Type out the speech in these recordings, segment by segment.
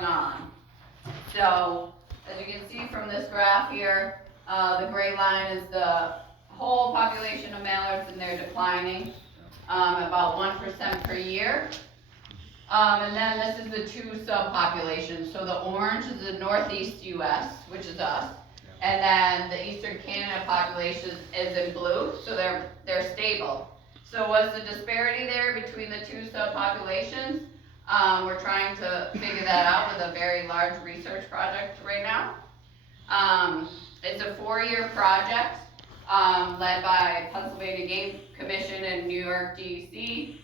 going on. So, as you can see from this graph here, the gray line is the whole population of mallards, and they're declining about 1% per year. And then this is the two subpopulations. So the orange is the northeast US, which is us, and then the eastern Canada population is in blue, so they're stable. So what's the disparity there between the two subpopulations? We're trying to figure that out with a very large research project right now. It's a 4-year project led by Pennsylvania Game Commission and New York DEC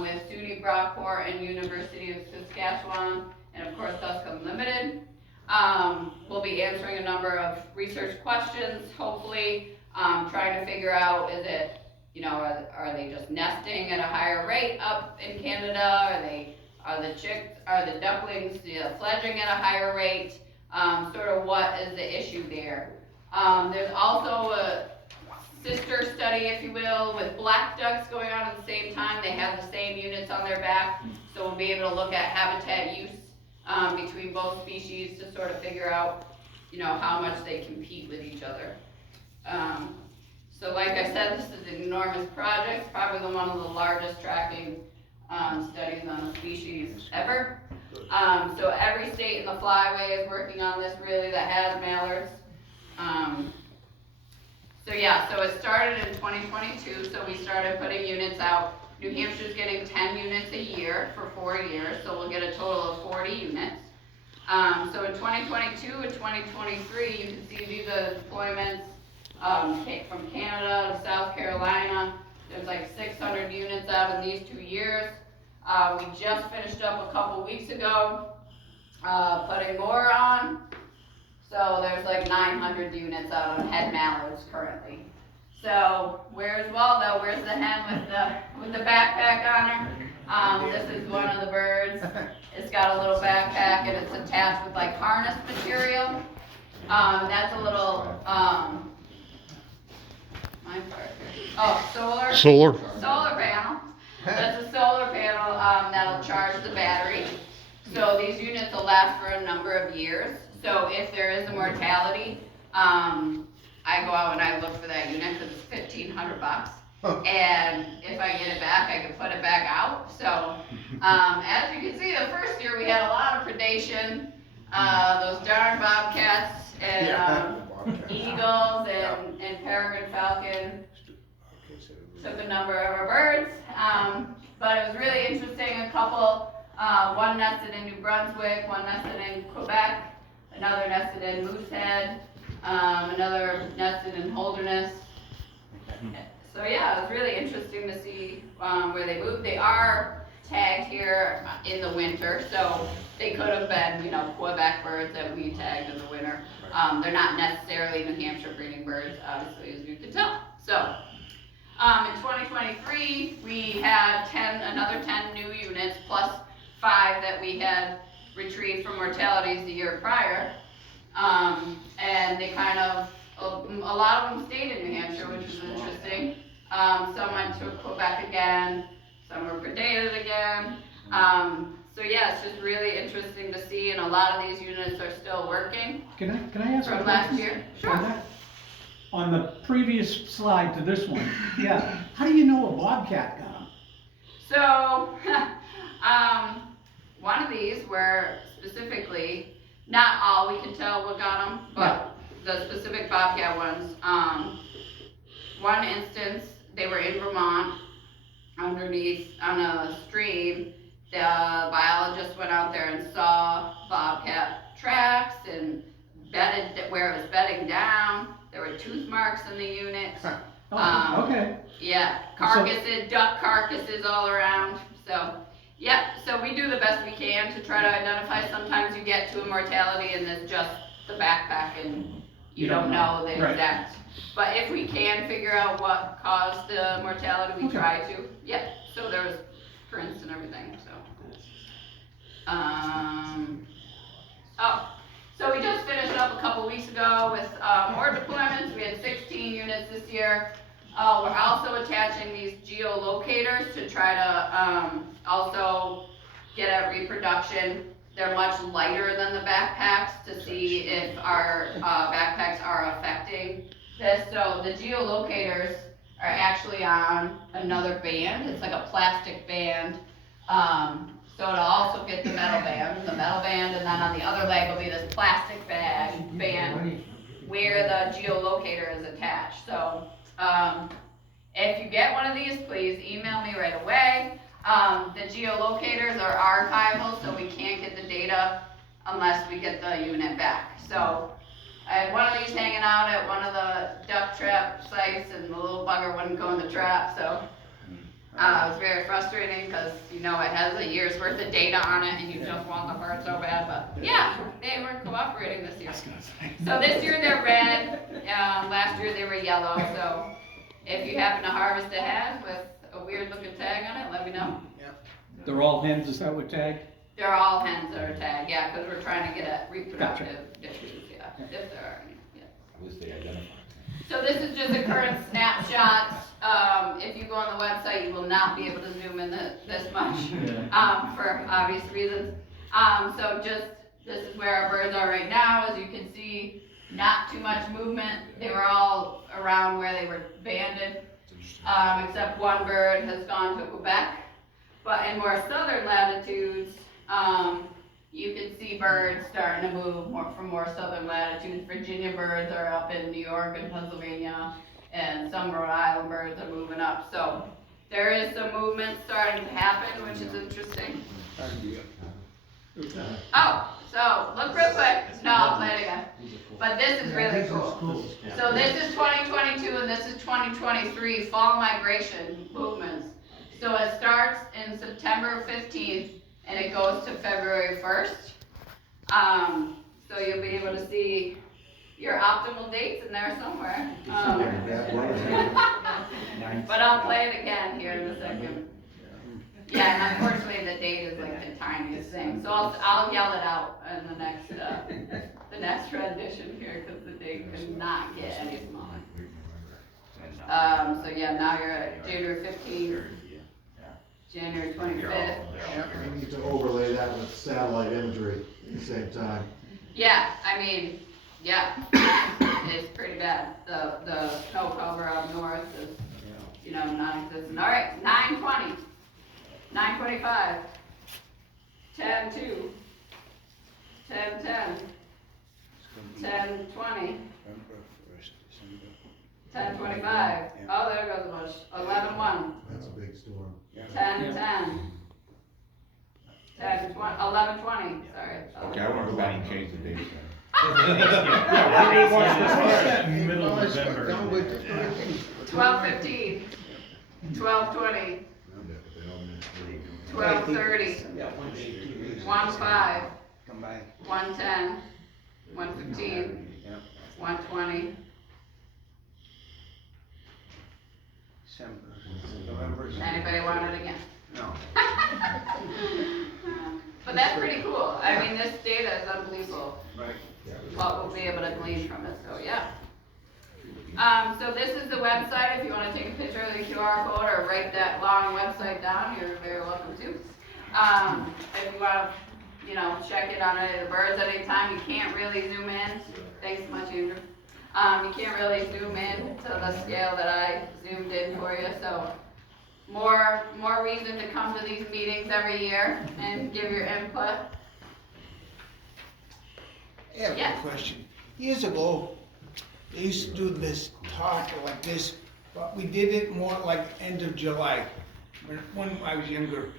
with SUNY Brockport and University of Saskatchewan, and of course Tuscum Limited. We'll be answering a number of research questions, hopefully trying to figure out, is it, are they just nesting at a higher rate up in Canada? Are the ducklings fledgling at a higher rate? Sort of what is the issue there? There's also a sister study, if you will, with black ducks going on at the same time. They have the same units on their back, so we'll be able to look at habitat use between both species to sort of figure out, how much they compete with each other. So like I said, this is an enormous project, probably one of the largest tracking studies on a species ever. So every state in the flyway is working on this, really, that has mallards. So it started in 2022, so we started putting units out. New Hampshire's getting 10 units a year for 4 years, so we'll get a total of 40 units. So in 2022 and 2023, you can see these are deployments from Canada to South Carolina. There's like 600 units out in these 2 years. We just finished up a couple weeks ago, putting more on. So there's like 900 units out on head mallards currently. So where's Waldo? Where's the hen with the backpack on her? This is one of the birds. It's got a little backpack and it's attached with like harness material. That's a little solar panel. That's a solar panel that'll charge the battery. So these units will last for a number of years. So if there is a mortality, I go out and I look for that unit because it's $1,500. And if I get it back, I can put it back out. So as you can see, the first year we had a lot of predation. Those darn bobcats and eagles and peregrine falcon took a number of our birds. But it was really interesting. A couple, one nested in New Brunswick, one nested in Quebec, another nested in Moosehead, another nested in Holderness. So yeah, it was really interesting to see where they moved. They are tagged here in the winter, so they could have been, Quebec birds that we tagged in the winter. They're not necessarily New Hampshire breeding birds, obviously, as you can tell. So in 2023, we had another 10 new units plus 5 that we had retrieved from mortalities the year prior. And they kind of, a lot of them stayed in New Hampshire, which is interesting. Some went to Quebec again, some were predated again. So yeah, it's just really interesting to see, and a lot of these units are still working. Can I ask from last year? Sure. On the previous slide to this one, yeah. How do you know a bobcat got them? So, one of these were specifically, not all we could tell what got them, but the specific bobcat ones. One instance, they were in Vermont, underneath on a stream. The biologist went out there and saw bobcat tracks and bedded where it was bedding down. There were tooth marks in the unit. Okay. Yeah, carcasses, duck carcasses all around. So, yeah, so we do the best we can to try to identify. Sometimes you get to a mortality and it's just the backpack and you don't know the exact. But if we can figure out what caused the mortality, we try to. Yeah, so there was prints and everything, so. So we just finished up a couple weeks ago with more deployments. We had 16 units this year. We're also attaching these geolocators to try to also get at reproduction. they're much lighter than the backpacks to see if our backpacks are affecting this. So the geolocators are actually on another band. It's like a plastic band. So it'll also get the metal band, and then on the other leg will be this plastic band where the geolocator is attached. So if you get one of these, please email me right away. The geolocators are archival, so we can't get the data unless we get the unit back. So I had one of these hanging out at one of the duck trap sites, and the little bugger wouldn't go in the trap, so it was very frustrating because, you know, it has a year's worth of data on it and you just want the part so bad, but yeah, they were cooperating this year. So this year they're red, last year they were yellow, so if you happen to harvest a hen with a weird looking tag on it, let me know. They're all hens, is that what tag? They're all hens that are tagged, yeah, because we're trying to get at reproductive issues, yeah, if there are any, yeah. At least they identify. So this is just a current snapshot. If you go on the website, you will not be able to zoom in this much, for obvious reasons. So this is where our birds are right now. As you can see, not too much movement. They were all around where they were banded, except one bird has gone to Quebec. But in more southern latitudes, you can see birds starting to move from more southern latitudes. Virginia birds are up in New York and Pennsylvania, and some Rhode Island birds are moving up. So there is some movement starting to happen, which is interesting. Oh, so look real quick. No, I'll play it again. But this is really cool. So this is 2022 and this is 2023 fall migration movements. So it starts in September 15th and it goes to February 1st. So you'll be able to see your optimal dates in there somewhere. But I'll play it again here in a second. Yeah, and unfortunately the date is like the tiniest thing. So I'll yell it out in the next rendition here because the date could not get any smaller. So yeah, now you're at January 15th. January 25th. We need to overlay that with satellite imagery at the same time. Yeah, I mean, yeah, it's pretty bad. The snow cover up north is, you know, non-existent. All right, 9:20, 9:25, 10:02, 10:10, 10:20, 10:25. Oh, there goes a bunch. 11:1. That's a big storm. 10:10. 10:20. 11:20. Sorry. Okay, I wanna go back and change the date. Middle of November. 12:15. 12:20. 12:30. 1:05. 1:10. 1:15. 1:20. Anybody want it again? No. But that's pretty cool. I mean, this data is unbelievable. Right. What we'll be able to glean from it, so yeah. So this is the website. If you want to take a picture of the QR code or write that long website down, you're very welcome to. If you want to, you know, check it on any of the birds at any time, you can't really zoom in. Thanks so much, Andrew. You can't really zoom in to the scale that I zoomed in for you, so more reason to come to these meetings every year and give your input. I have Yeah. a question. Years ago, they used to do this talk like this, but we did it more like end of July. When I was younger,